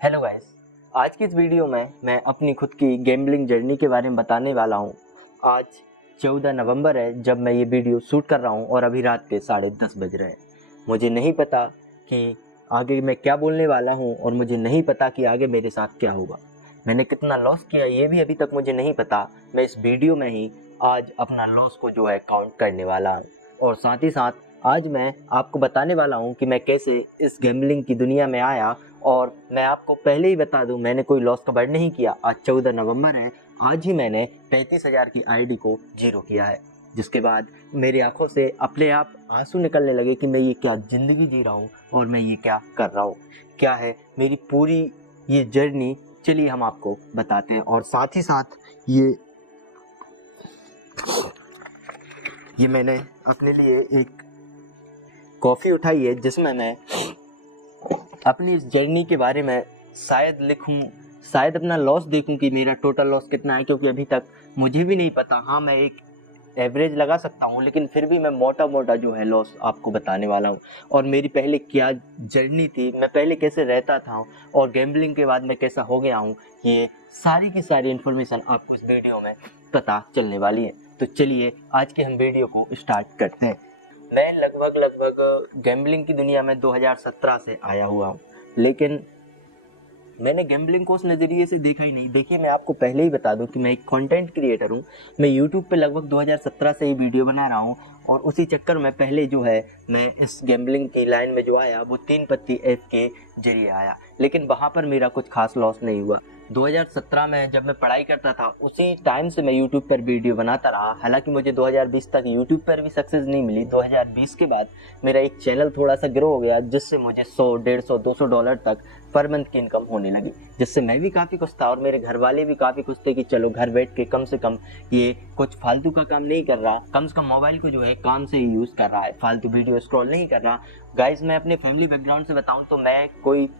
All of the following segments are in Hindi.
हेलो गाइस, आज की इस वीडियो में मैं अपनी खुद की गैम्बलिंग जर्नी के बारे में बताने वाला हूँ। आज 14 नवंबर है जब मैं ये वीडियो शूट कर रहा हूँ और अभी रात के 10:30 बज रहे हैं। मुझे नहीं पता कि आगे मैं क्या बोलने वाला हूँ और मुझे नहीं पता कि आगे मेरे साथ क्या होगा। मैंने कितना लॉस किया ये भी अभी तक मुझे नहीं पता। मैं इस वीडियो में ही आज अपना लॉस को जो है काउंट करने वाला हूँ और साथ ही साथ आज मैं आपको बताने वाला हूँ कि मैं कैसे इस गैम्बलिंग की दुनिया में आया। और मैं आपको पहले ही बता दूं, मैंने कोई लॉस कवर नहीं किया। आज 14 नवंबर है, आज ही मैंने 35,000 की आईडी को जीरो किया है, जिसके बाद मेरी आंखों से अपने आप आंसू निकलने लगे कि मैं ये क्या ज़िंदगी जी रहा हूँ और मैं ये क्या कर रहा हूँ, क्या है मेरी पूरी ये जर्नी। चलिए हम आपको बताते हैं। और साथ ही साथ ये मैंने अपने लिए एक कॉफ़ी उठाई है जिसमें मैं अपनी इस जर्नी के बारे में शायद लिखूं, शायद अपना लॉस देखूं कि मेरा टोटल लॉस कितना है, क्योंकि अभी तक मुझे भी नहीं पता। हाँ, मैं एक एवरेज लगा सकता हूं, लेकिन फिर भी मैं मोटा मोटा जो है लॉस आपको बताने वाला हूं। और मेरी पहले क्या जर्नी थी, मैं पहले कैसे रहता था और गैम्बलिंग के बाद मैं कैसा हो गया हूं, ये सारी की सारी इन्फॉर्मेशन आपको इस वीडियो में पता चलने वाली है। तो चलिए आज के हम वीडियो को स्टार्ट करते हैं। मैं लगभग गैम्बलिंग की दुनिया में 2017 से आया हुआ हूँ, लेकिन मैंने गैम्बलिंग को उस नज़रिए से देखा ही नहीं। देखिए, मैं आपको पहले ही बता दूं कि मैं एक कंटेंट क्रिएटर हूँ। मैं यूट्यूब पे लगभग 2017 से ही वीडियो बना रहा हूँ और उसी चक्कर में पहले जो है मैं इस गैम्बलिंग की लाइन में जो आया वो 3 पत्ती ऐप के जरिए आया, लेकिन वहाँ पर मेरा कुछ खास लॉस नहीं हुआ। 2017 में जब मैं पढ़ाई करता था उसी टाइम से मैं यूट्यूब पर वीडियो बनाता रहा। हालांकि मुझे 2020 तक यूट्यूब पर भी सक्सेस नहीं मिली। 2020 के बाद मेरा एक चैनल थोड़ा सा ग्रो हो गया, जिससे मुझे 100, 150, 200 डॉलर तक पर मंथ की इनकम होने लगी, जिससे मैं भी काफ़ी खुश था और मेरे घर वाले भी काफ़ी खुश थे कि चलो घर बैठ के कम से कम ये कुछ फालतू का काम नहीं कर रहा, कम से कम मोबाइल को जो है काम से ही यूज़ कर रहा है, फालतू वीडियो स्क्रॉल नहीं कर रहा। गाइज, मैं अपने फैमिली बैकग्राउंड से बताऊं तो मैं कोई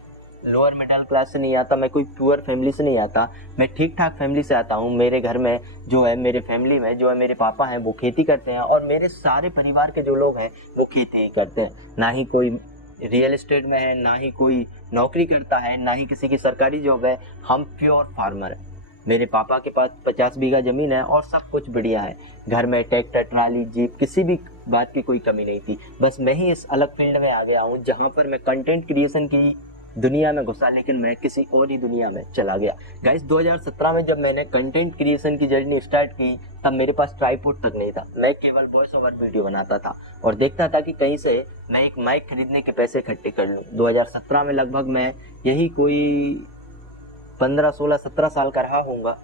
लोअर मिडिल क्लास से नहीं आता, मैं कोई पुअर फैमिली से नहीं आता, मैं ठीक ठाक फैमिली से आता हूँ। मेरे घर में जो है, मेरे फैमिली में जो है, मेरे पापा हैं वो खेती करते हैं और मेरे सारे परिवार के जो लोग हैं वो खेती करते हैं। ना ही कोई रियल एस्टेट में है, ना ही कोई नौकरी करता है, ना ही किसी की सरकारी जॉब है। हम प्योर फार्मर हैं। मेरे पापा के पास 50 बीघा ज़मीन है और सब कुछ बढ़िया है। घर में ट्रैक्टर, ट्राली, जीप, किसी भी बात की कोई कमी नहीं थी। बस मैं ही इस अलग फील्ड में आ गया हूँ जहाँ पर मैं कंटेंट क्रिएशन की दुनिया में घुसा, लेकिन मैं किसी और ही दुनिया में चला गया। गाइस, 2017 में जब मैंने कंटेंट क्रिएशन की जर्नी स्टार्ट की तब मेरे पास ट्राइपॉड तक नहीं था। मैं केवल वॉइस ओवर वीडियो बनाता था और देखता था कि कहीं से मैं एक माइक खरीदने के पैसे इकट्ठे कर लूँ। 2017 में लगभग मैं यही कोई 15, 16, 17 साल का रहा होऊंगा।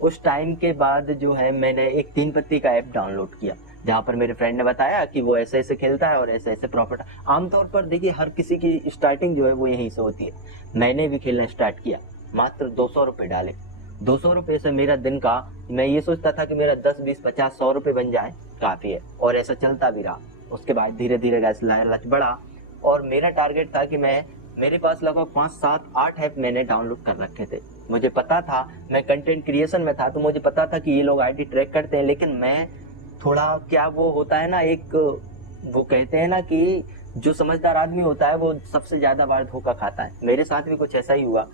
उस टाइम के बाद जो है मैंने एक 3 पत्ती का ऐप डाउनलोड किया, जहाँ पर मेरे फ्रेंड ने बताया कि वो ऐसे ऐसे खेलता है और ऐसे ऐसे प्रॉफिट। आमतौर पर देखिए, हर किसी की स्टार्टिंग जो है वो यहीं से होती है। मैंने भी खेलना स्टार्ट किया, मात्र 200 रुपये डाले। 200 रुपये से मेरा दिन का, मैं ये सोचता था कि मेरा 10, 20, 50, 100 रुपये बन जाए काफ़ी है, और ऐसा चलता भी रहा। उसके बाद धीरे धीरे गैस लालच बढ़ा और मेरा टारगेट था कि मेरे पास लगभग 5, 7, 8 ऐप मैंने डाउनलोड कर रखे थे। मुझे पता था, मैं कंटेंट क्रिएशन में था तो मुझे पता था कि ये लोग आईडी ट्रैक करते हैं, लेकिन मैं थोड़ा, क्या वो होता है ना, एक वो कहते हैं ना कि जो समझदार आदमी होता है वो सबसे ज्यादा बार धोखा खाता है। मेरे साथ भी कुछ ऐसा ही हुआ।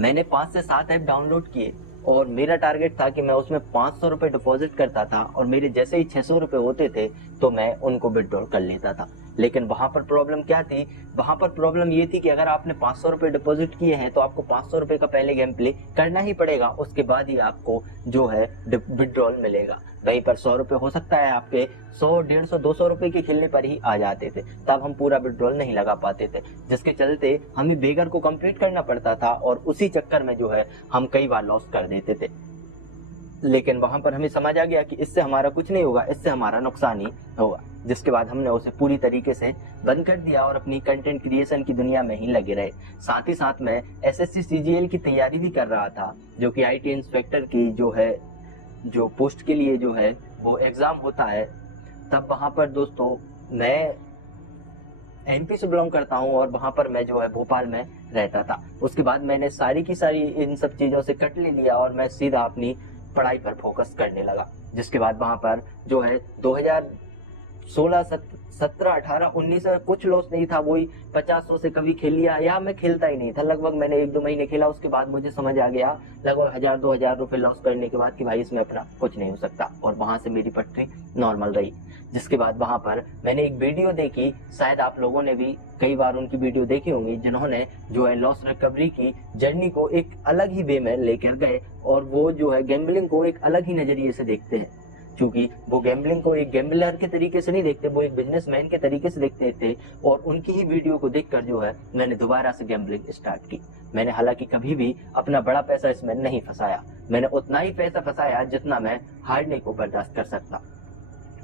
मैंने 5 से 7 ऐप डाउनलोड किए और मेरा टारगेट था कि मैं उसमें 500 रुपये डिपॉजिट करता था और मेरे जैसे ही 600 रुपये होते थे तो मैं उनको विड्रॉल कर लेता था। लेकिन वहां पर प्रॉब्लम क्या थी? वहां पर प्रॉब्लम ये थी कि अगर आपने 500 रुपये डिपॉजिट किए हैं तो आपको 500 रुपये का पहले गेम प्ले करना ही पड़ेगा, उसके बाद ही आपको जो है विड्रॉल मिलेगा। वहीं पर 100 रुपये हो सकता है आपके 100, 150, 200 रुपये के खेलने पर ही आ जाते थे, तब हम पूरा विड्रॉल नहीं लगा पाते थे, जिसके चलते हमें बेगर को कंप्लीट करना पड़ता था और उसी चक्कर में जो है हम कई बार लॉस कर देते थे। लेकिन वहां पर हमें समझ आ गया कि इससे हमारा कुछ नहीं होगा, इससे हमारा नुकसान ही होगा, जिसके बाद हमने उसे पूरी तरीके से बंद कर दिया और अपनी कंटेंट क्रिएशन की दुनिया में ही लगे रहे। साथ ही साथ मैं एसएससी सीजीएल की तैयारी भी कर रहा था, जो कि आईटी इंस्पेक्टर की जो पोस्ट के लिए जो है वो एग्जाम होता है। तब वहां पर दोस्तों, मैं एमपी से बिलोंग करता हूँ और वहां पर मैं जो है भोपाल में रहता था। उसके बाद मैंने सारी की सारी इन सब चीजों से कट ले लिया और मैं सीधा अपनी पढ़ाई पर फोकस करने लगा, जिसके बाद वहां पर जो है 16, 17, 18, 19 में कुछ लॉस नहीं था, वही 50-100 से कभी खेल लिया, या मैं खेलता ही नहीं था। लगभग मैंने 1-2 महीने खेला, उसके बाद मुझे समझ आ गया लगभग 1000-2000 रुपए लॉस करने के बाद कि भाई इसमें अपना कुछ नहीं हो सकता, और वहां से मेरी पटरी नॉर्मल रही। जिसके बाद वहां पर मैंने एक वीडियो देखी, शायद आप लोगों ने भी कई बार उनकी वीडियो देखी होंगी, जिन्होंने जो है लॉस रिकवरी की जर्नी को एक अलग ही वे में लेकर गए, और वो जो है गैम्बलिंग को एक अलग ही नजरिए से देखते हैं। क्योंकि वो गैम्बलिंग को एक गैम्बलर के तरीके से नहीं देखते, वो एक बिजनेसमैन के तरीके से देखते थे। और उनकी ही वीडियो को देखकर जो है मैंने दोबारा से गैम्बलिंग स्टार्ट की। मैंने हालांकि कभी भी अपना बड़ा पैसा इसमें नहीं फंसाया, मैंने उतना ही पैसा फंसाया जितना मैं हारने को बर्दाश्त कर सकता।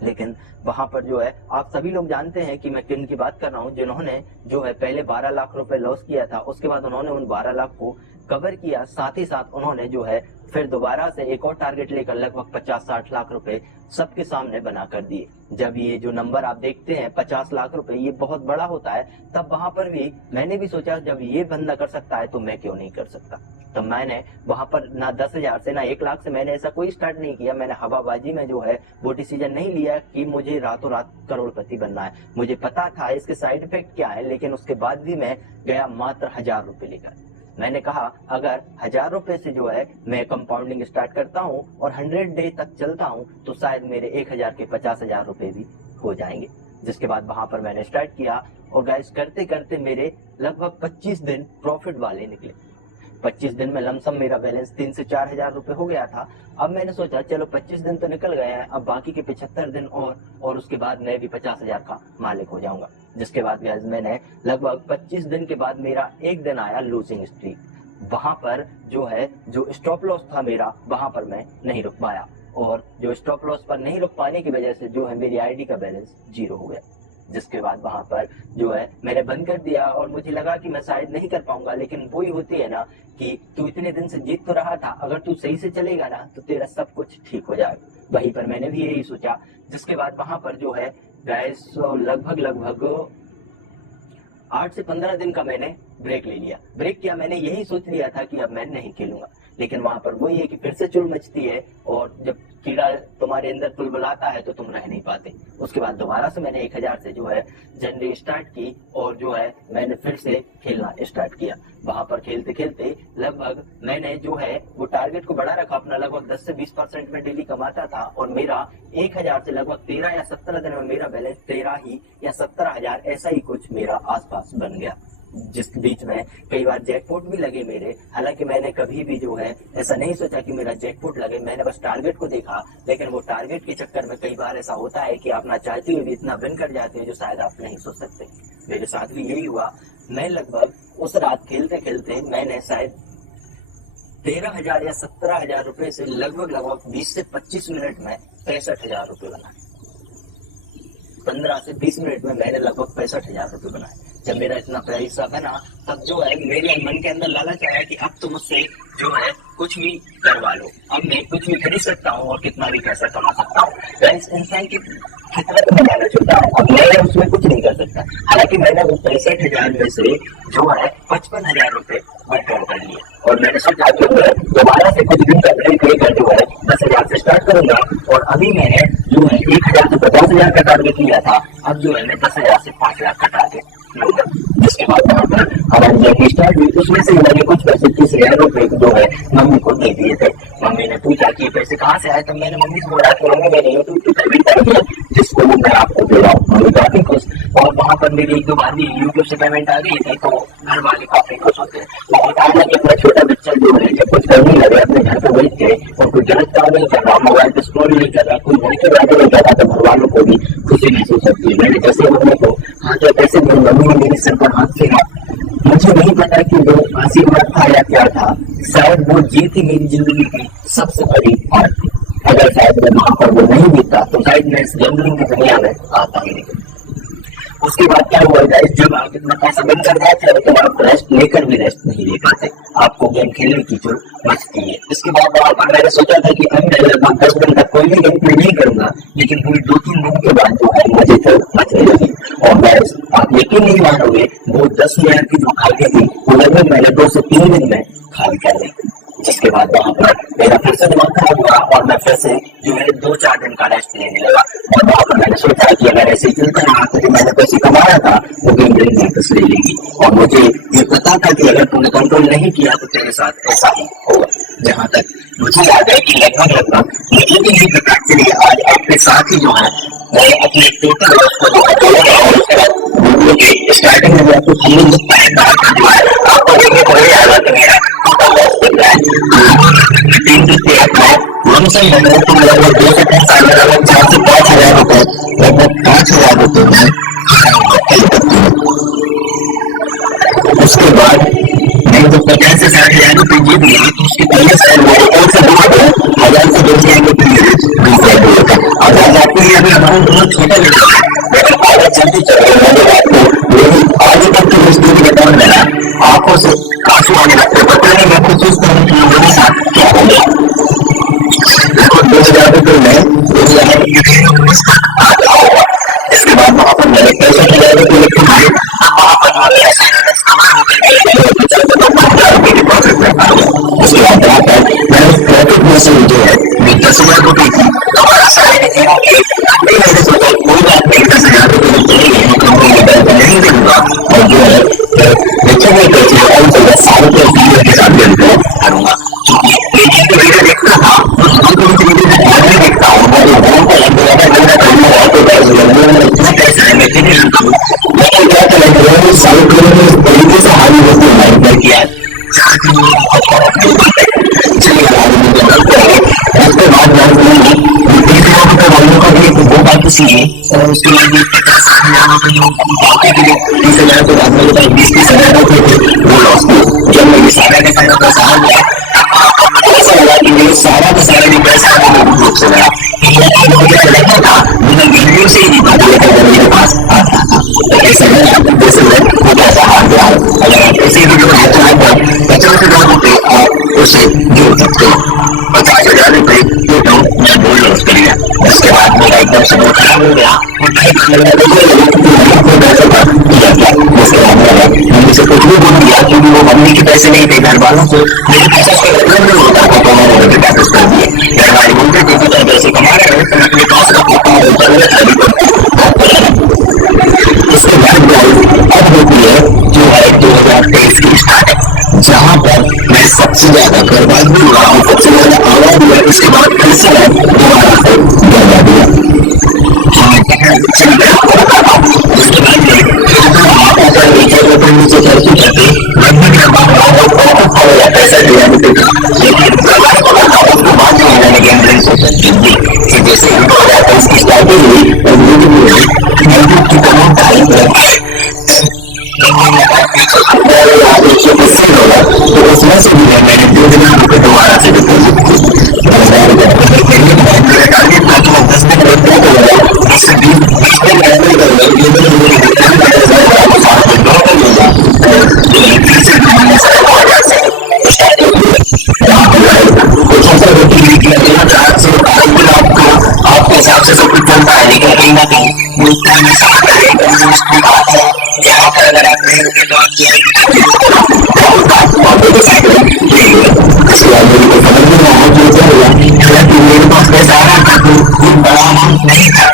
लेकिन वहां पर जो है आप सभी लोग जानते हैं कि मैं किन की बात कर रहा हूं, जिन्होंने जो है पहले 12 लाख रुपए लॉस किया था, उसके बाद उन्होंने उन 12 लाख को कवर किया, साथ ही साथ उन्होंने जो है फिर दोबारा से एक और टारगेट लेकर लगभग 50-60 लाख रुपए सबके सामने बना कर दिए। जब ये जो नंबर आप देखते हैं 50 लाख रुपए, ये बहुत बड़ा होता है, तब वहां पर भी मैंने भी सोचा जब ये बंदा कर सकता है तो मैं क्यों नहीं कर सकता। तो मैंने वहां पर ना 10,000 से ना 1 लाख से मैंने ऐसा कोई स्टार्ट नहीं किया। मैंने हवाबाजी में जो है वो डिसीजन नहीं लिया कि मुझे रातों रात करोड़पति बनना है। मुझे पता था इसके साइड इफेक्ट क्या है, लेकिन उसके बाद भी मैं गया मात्र 1000 रुपए लेकर। मैंने कहा अगर 1000 रुपए से जो है मैं कंपाउंडिंग स्टार्ट करता हूं और 100 डे तक चलता हूं तो शायद मेरे 1000 के 50,000 रुपए भी हो जाएंगे। जिसके बाद वहां पर मैंने स्टार्ट किया, और गाइस करते करते मेरे लगभग 25 दिन प्रॉफिट वाले निकले। 25 दिन में लमसम मेरा बैलेंस 3 से 4,000 रुपए हो गया था। अब मैंने सोचा चलो 25 दिन तो निकल गए हैं, अब बाकी के 75 दिन और उसके बाद मैं भी 50,000 का मालिक हो जाऊंगा। जिसके बाद गाइस मैंने लगभग 25 दिन के बाद मेरा एक दिन आया लूजिंग स्ट्रीक। वहां पर जो है जो स्टॉप लॉस था मेरा, वहां पर मैं नहीं रुक पाया, और जो स्टॉप लॉस पर नहीं रुक पाने की वजह से जो है मेरी आईडी का बैलेंस 0 हो गया। जिसके बाद वहां पर जो है मैंने बंद कर दिया, और मुझे लगा कि मैं शायद नहीं कर पाऊंगा, लेकिन वही होती है ना कि तू इतने दिन से जीत तो रहा था, अगर तू सही से चलेगा ना तो तेरा सब कुछ ठीक हो जाएगा। वहीं पर मैंने भी यही सोचा। जिसके बाद वहां पर जो है गाइस लगभग 8 से 15 दिन का मैंने ब्रेक ले लिया। ब्रेक किया, मैंने यही सोच लिया था कि अब मैं नहीं खेलूंगा, लेकिन वहां पर वही है कि फिर से चुल मचती है, और जब कीड़ा तुम्हारे अंदर बुलबुलाता है तो तुम रह नहीं पाते। उसके बाद दोबारा से मैंने 1000 से जो है जर्नी स्टार्ट की, और जो है मैंने फिर से खेलना स्टार्ट किया। वहां पर खेलते खेलते लगभग मैंने जो है वो टारगेट को बढ़ा रखा अपना, लगभग 10 से 20% में डेली कमाता था, और मेरा 1000 से लगभग 13 या 17 दिन में मेरा बैलेंस 13 ही या 17,000 ऐसा ही कुछ मेरा आसपास बन गया। जिस बीच में कई बार जैकपॉट भी लगे मेरे। हालांकि मैंने कभी भी जो है ऐसा नहीं सोचा कि मेरा जैकपॉट लगे, मैंने बस टारगेट को देखा। लेकिन वो टारगेट के चक्कर में कई बार ऐसा होता है कि आप ना चाहते हुए भी इतना विन कर जाते हैं जो शायद आप नहीं सोच सकते। मेरे साथ भी यही हुआ। मैं लगभग उस रात खेलते खेलते मैंने शायद 13,000 या 17,000 रुपए से लगभग 20 से 25 मिनट में 65,000 रुपए बनाए। 15 से 20 मिनट में मैंने लगभग 65,000 रुपए बनाए। जब मेरा इतना पैसा बना तब जो है मेरे मन के अंदर लालच आया कि अब तो मुझसे जो है कुछ भी करवा लो, अब मैं कुछ भी खरीद सकता हूँ और कितना भी पैसा कमा सकता हूँ। गाइस इंसान की फितरत में लालच होता है, अब मैं उसमें कुछ नहीं कर सकता। हालांकि मैंने वो 65,000 में से जो है 55,000 रुपए विड्रॉ कर लिए, और मैंने सोचा कि मैं दोबारा से कुछ दिन का ब्रेक लेकर जो है 10,000 से स्टार्ट करूंगा। और अभी मैंने जो है 1,000 से 50,000 का टारगेट लिया था, अब जो है मैं 10,000 से 5 लाख का टारगेट। जिसके बाद वहां पर हमारी जर्नी स्टार्ट हुई। उसमें से मैंने कुछ पैसे 30,000 रुपए जो है मम्मी को दे दिए थे। मम्मी ने पूछा कि पैसे कहाँ से आए, तो मैंने मम्मी से बोला कि मम्मी मैंने यूट्यूब की पेमेंट कर दिया, जिसको मैं आपको दे रहा हूँ। मम्मी काफी खुश, और वहां पर मेरी 1-2 बार भी यूट्यूब से पेमेंट आ गई थी, तो घर वाले काफी खुश होते हैं। तो बताया कि अपना छोटा बच्चा जो है जब कुछ करने लगे अपने घर पर बैठ के और कोई गलत काम नहीं कर रहा, मोबाइल पे स्क्रॉल नहीं कर रहा, कोई घर के बारे नहीं कर रहा, तो घर वालों को भी खुशी महसूस होती है। मैंने जैसे मम्मी को हाथ या पैसे दिए, मम्मी ने मेरे सर पर हाथ फेरा। मुझे नहीं पता कि वो आशीर्वाद था या क्या था, शायद वो जीत ही मेरी जिंदगी की सबसे बड़ी हार थी। अगर शायद मैं वहां पर वो नहीं जीता तो शायद मैं इस गैम्बलिंग की दुनिया में आता ही नहीं। उसके बाद क्या हुआ गाइस, जब आप इतना पैसा बंद कर जाते हैं तो आप रेस्ट लेकर भी रेस्ट नहीं ले पाते, आपको गेम खेलने की जो मचती है। इसके बाद वहां पर मैंने सोचा था कि अब मैं लगभग 10 दिन तक कोई भी गेम प्ले नहीं करूंगा, लेकिन पूरी 2-3 दिन के बाद जो है मुझे तो मचने लगी। और गाइस आप यकीन नहीं मानोगे, वो 10,000 की जो खाली थी वो लगभग मैंने 2 से 3 दिन में खाली कर ली। जिसके बाद वहां पर मेरा फिर से दिमाग खराब हुआ और मैं फिर से जो है 2-4 दिन का रेस्ट लेने लगा। और वहां पर मैंने सोचा कि अगर ऐसे चलता रहा तो जो मैंने पैसे कमाया था वो गेम ब्रेन वापस ले लेगी। और मुझे ये पता था कि अगर तुमने कंट्रोल नहीं किया तो तेरे साथ ऐसा ही होगा। जहां तक मुझे याद है कि लगभग मुझे भी ये पता चली आज आपके साथ ही जो है मैं अपने टोटल लॉस को जो है जोड़ूंगा। और उसके बाद मुझे स्टार्टिंग में आपको समझ नहीं पाया जो है आपको देखने को नहीं आएगा कि मेरा टोटल लॉस कितना है। टीम की सेहत में लमसम मैंने तो लगभग 2 से 3 साल में लगभग 4 से 5 हजार रुपए, लगभग 5 हजार रुपए में उसके बाद मैंने जब 50 से 60 हजार रुपए जीत लिया तो उसके पहले साल मेरे 1 से 2 हजार से 2 हजार रुपए मेरे और आज आपके लिए अभी अमाउंट बहुत छोटा लग रहा है लेकिन आगे चलते चले मैंने आपको मेरी आगे तक की मजदूरी बताऊं मेरा आंखों से आंसू आने लगते पता नहीं मैं कुछ सोचता हूँ कि मेरे साथ क्या हो गया। लगभग 2 हजार रुपए में 2 हजार आ गया होगा। इसके बाद वहां पर मैंने पैसे की जाएगा तो लेकिन वहां पर मैंने ऐसे उसके बाद वहां पर मैंने प्रॉफिट मशीन जो है 10 हजार रुपए की दोबारा से मैंने सोचा कोई बात नहीं 10 हजार रुपए नहीं दूंगा और जो है बच्चों में पैसे और जगह सारे पैसे के साथ करूंगा क्योंकि वीडियो देखता था तो देखता हूँ इतना पैसा है मैं नहीं जानता हूँ लेकिन क्या करें सारे तरीके से हावी होती है लाइफ किया उसके बाद वो बात सीखी और उसके बाद 30 हजार के बाद मेरे पास 20-30 हजार रुपए थे वो लॉस किए। जब मेरी सारा का सारा पैसा आ गया ऐसा लगा कि मेरे सारा का सारा जो पैसा है वो ग्रुप से गया मुझे लगता था मैं वीडियो से ही नहीं पता लेकर जब मेरे पास आता था ऐसा नहीं जैसे मैं वो पैसा हार गया। अगर आप ऐसे वीडियो लेते हैं तो 50 हजार रुपए आप उसे जोड़ सकते हो। 50 हजार रुपए तो मैं बोल लॉस कर लिया। उसके बाद मेरा एकदम से वो खराब हो गया उसके बाद मैंने से कुछ भी बोल दिया क्योंकि वो मम्मी के पैसे नहीं थे घर वालों को मेरे पैसे नहीं होता था तो मैंने उनके पैसे कर दिए। घर वाले बोलते थे कि पैसे कमा रहे हो तो अपने पास उसके बाद अब होती है जो है 2023 की स्टार्टिंग जहाँ पर मैं सबसे ज्यादा बर्बाद भी हुआ और सबसे ज्यादा आवाज हुआ। इसके बाद फिर से दोबारा से बर्बाद हुआ। उसके बाद नीचे चलती करते पैसा दिया उसको बाद में मैंने गेम प्लान सोचा कि जैसे 2023 की स्टार्टिंग हुई और यूट्यूब की कमेंट आई तो उसमें से भी मैंने 2 दिन रुपए दोबारा से डिपोजिट की 10,000 टारगेट था कि मैं 10 दिन इससे 20 दिन आपके हिसाब से सब कुछ चलता है लेकिन कहीं ना कहीं यहाँ पर अगर आप नहीं रुके तो आप मेरे पास पैसा आ रहा था तो कोई बड़ा अमाउंट नहीं था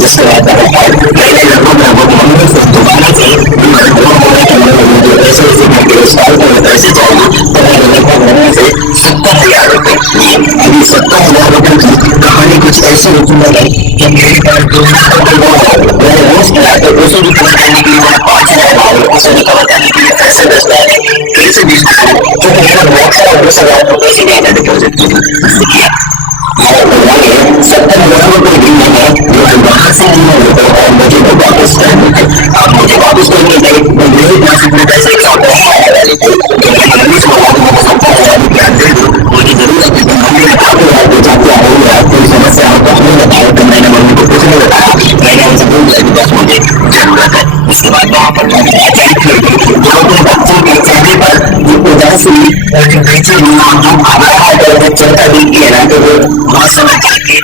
जिसके बाद मैंने लगभग मम्मी से दोबारा से ऐसे साल में पैसे चाहिए तो मैंने लगभग मम्मी से 70,000 रुपए लिए। अभी 70,000 रुपए की कहानी कुछ ऐसी होती है कि मेरे पास 200 रुपए मैंने रोज किया तो 200 रिकवर करने के लिए मैंने 5,000 डाले उसे रिकवर करने के लिए फिर से 10 डाले फिर से 20 डाले जो मेरा मैक्सिमम 20,000 रुपए से मैंने डिपोजिट किया। 70,000 रुपए भी मैंने बाहर से और मुझे वो वापस करने थे। अब मुझे वापस करने थे मेरे पास इतने पैसे मुझे जरूरत है कोई समस्या हो तो हमें बताओ तो मैंने मम्मी को कुछ नहीं बताया मैंने उनसे बोल दिया कि बस मुझे जरूरत है। उसके बाद वहाँ पर मैंने बच्चों के चेहरे पर 50 ऐसी नीचे चलता भी किया ना तो बहुत समय करके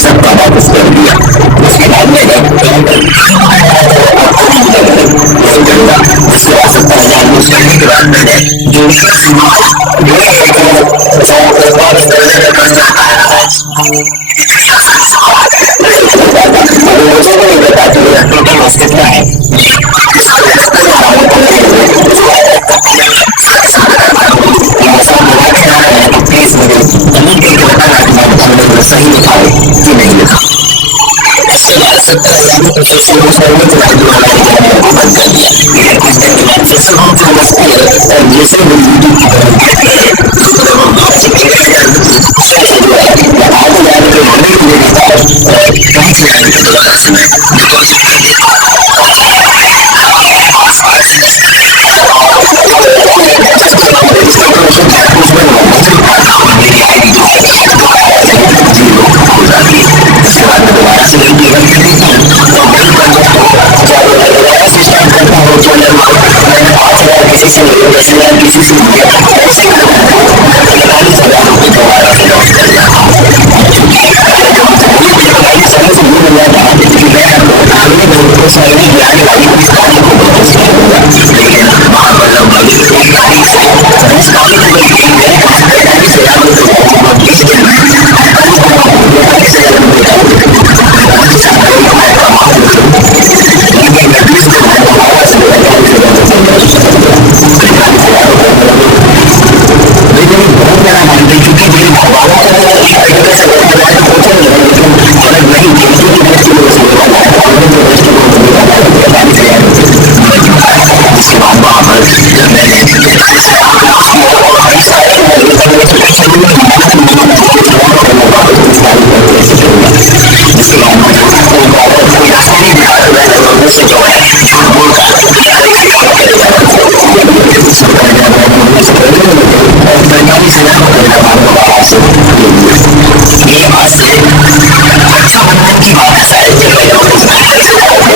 सबका वापस कर दिया। उसके बाद मैंने करने के बाद मैंने जो मुझे नहीं पता टोटल लॉस कितना है। प्लीज मुझे कमेंट करके बताना कि मैंने सही लिखा है कि नहीं लिखा। इसके बाद 70,000 में कुछ ऐसे लोग सर्वे बंद कर दिया। फिर कुछ दिन के बाद फिर से हम जो बचती है और दूसरे लोग यूट्यूब की तरफ कहते हैं आगे जाने के हमें भी देता है कहीं से जाने के दोबारा से मैं मेरी आईडी उसके बाद में दोबारा से लिंक गिवन कर देती हूँ तो बिल्कुल दोबारा से स्टार्ट करता हूँ चैनल मैंने 5,000 किसी से लिए 10,000 किसी से लिए ऐसे 45,000 रुपये दोबारा से लॉस कर जाता हूँ। समय से दूर हो जाता है कि मैं आगे लोगों को समझ में आने वाली इस तारीख को वापस कर दूंगा। लेकिन वहाँ पर लगभग 1 तारीख से 10 तारीख को मेरी 45,000 रुपये 20 दिन में 45,000 रुपये का लेकिन बहुत बड़ा मानते क्योंकि मेरी भावनाओं को एक तरीके से पहुंचा नहीं लेकिन अगर नहीं गिनती की दृष्टि को उसके बाद वहाँ पर जब मैंने इसके बाद मुझे कोई रास्ता नहीं दिखा से जो है ये आज से अच्छा बनने की बात है शायद इसके बाद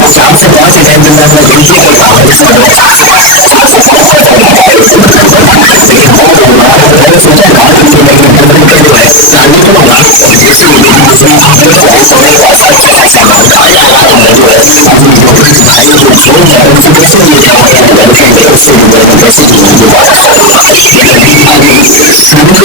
शाम से 5 टाइम में अपना गिनती करता हूँ